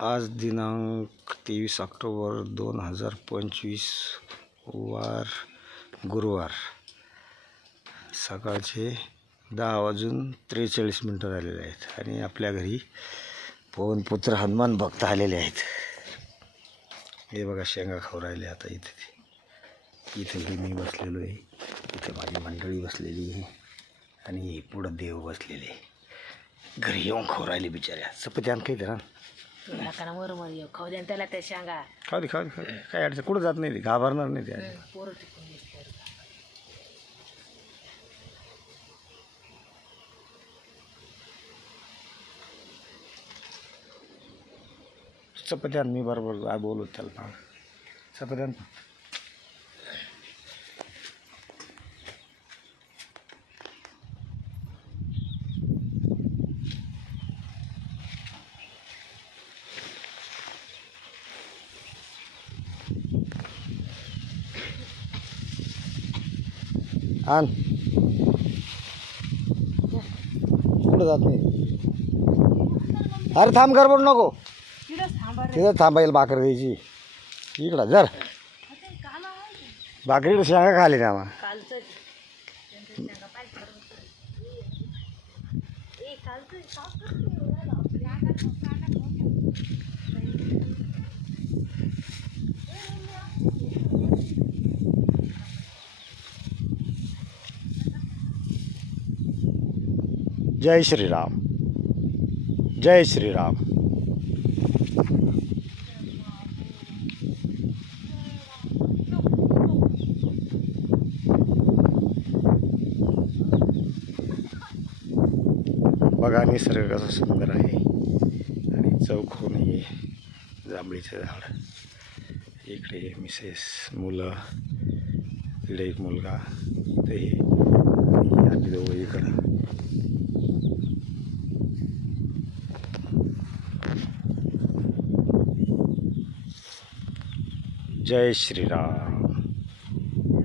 आज दिनांक 23 ऑक्टोबर 2025 वार गुरुवार सकाळचे 10:43 झालेले आहेत आणि आपल्या घरी पवनपुत्र हनुमान भक्त आलेले आहेत. हे बघा शेंगा खाऊ राहिले. आता इथे मी बसलेलो आहे, इथे माझी मंडळी बसलेली आहे आणि पुढं देव बसलेले घरी येऊन खाऊ राहिले बिचाऱ्या. चपाती आण काही तर खाऊ द्या त्याला त्या शेंगा. खाऊ दे काय अडचण, कुठं जात नाही, ते घाबरणार नाही ते. पोरं टिकून दिसते. चपाती आण, मी बरोबर बोलू त्याला. चपाती आण. आण, कुठं जात नाही. अरे थांब, गडबड नको. तिथं थांबायला भाकर द्यायची. इकडं जर भाकरीकडे शेंगा खाली ना मग. जय श्रीराम, जय श्रीराम. बघा निसर्ग कसा सुंदर आहे आणि चौकोन आहे. जांभळीचं झाड, इकडे मिसेस, मुलं, इकडे एक मुलगा, ते आम्ही दोघं इकडं. जय श्रीराम.